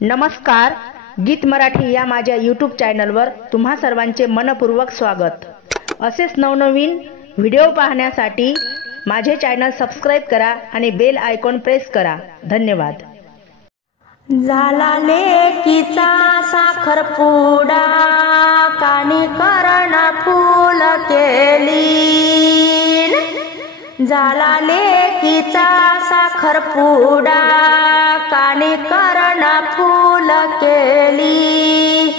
नमस्कार, गीत मराठी या माझ्या यूट्यूब चॅनलवर तुम्हा सर्वांचे मनपूर्वक स्वागत। असेच नवनवीन व्हिडिओ पाहण्यासाठी माझे चॅनल सबस्क्राइब करा आणि बेल आयकॉन प्रेस करा। धन्यवाद। झाला लेकीचा साखरपुडा, कानी करण फूल केली। झाला लेकीचा साखरपुडा, कानी करण फूल केली।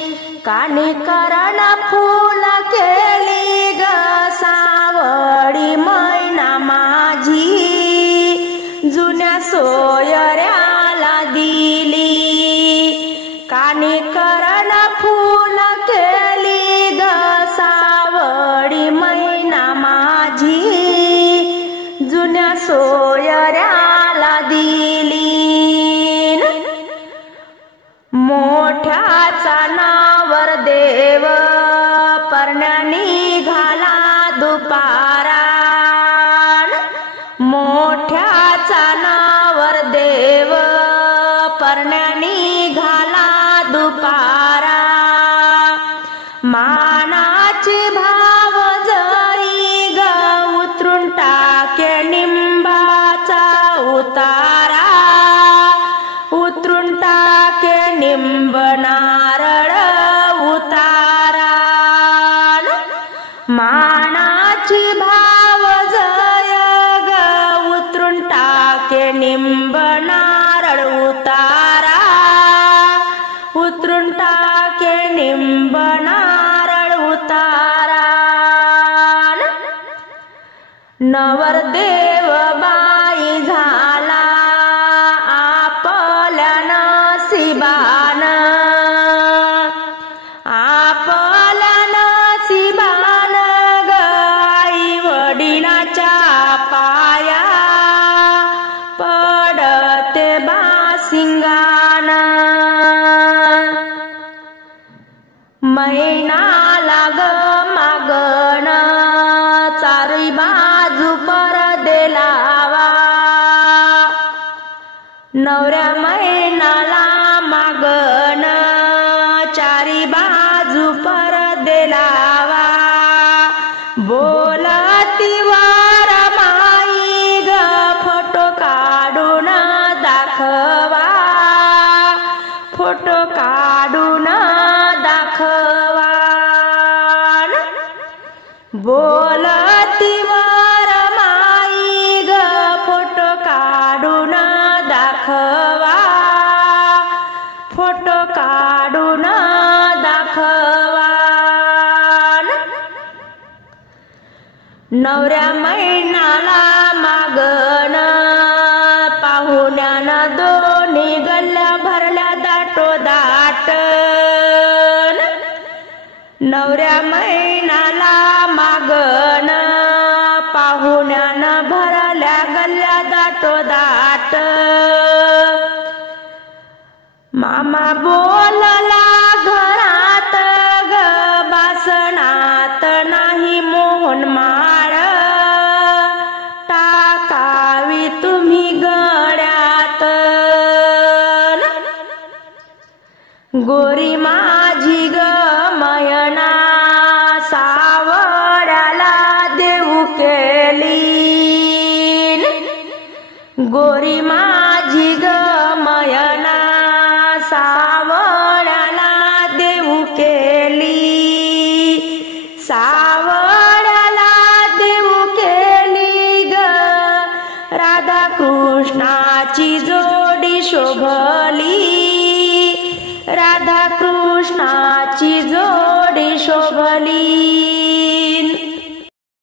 कानी करण फूल केली ग सावळी मैना माझी, जुन्या सोयऱ्याला दिली। कानी करण फूल केली ग सावळी मैना माझी, जुन्या सोयऱ्याला दिली। मोठ्याचा नवरदेव परण्या निघाला दुपारा। मोठ्याचा नवरदेव परण्या निघाला दुपारा। मानाची भाव जरी ग उतरून टाके निंबाचा उतारा। उतरून टाके निंब नारळ उतारा। मानाची भाव जय ग उतरून टाके निंब नारळ उतारा। उतरून टाके निंब नारळ उतारा। नवरदेव बाई झाला आपल्या नशिबान। आपल्या नशिबान ग आई वडिलाच्या पाया पडते बासिंगान। मैनाला ग मागण चारी बाजू परदे लावा। नवऱ्या मैनाला मागण चारी बाजू परदे लावा। बोलती वार माई ग फोटो काढून दाखवा। फोटो काढून दाखवा। बोलती वार माई ग फोटो काढून दाखवा। फोटो काढून दाखवा। नवऱ्या मैनाला मागण पाहुण्यानं दोन्ही गल्ल्या भरल्या दाटोदाट। नवऱ्या मैनाला मागण पाहुण्यानं भरल्या गल्ल्या दाटोदाट। मामा बोलला घरात ग बासणात नाही मोहन माळ। टाकावी तुम्ही गळ्यात। गोरी माझी ग मयना सावळ्याला देऊ केली। गोरी माझी ग मयना सावळ्याला देऊ केली। सावळ्याला देऊ केली ग राधा कृष्णाची जोडी शोभली। राधा कृष्णाची जोडी शोभली।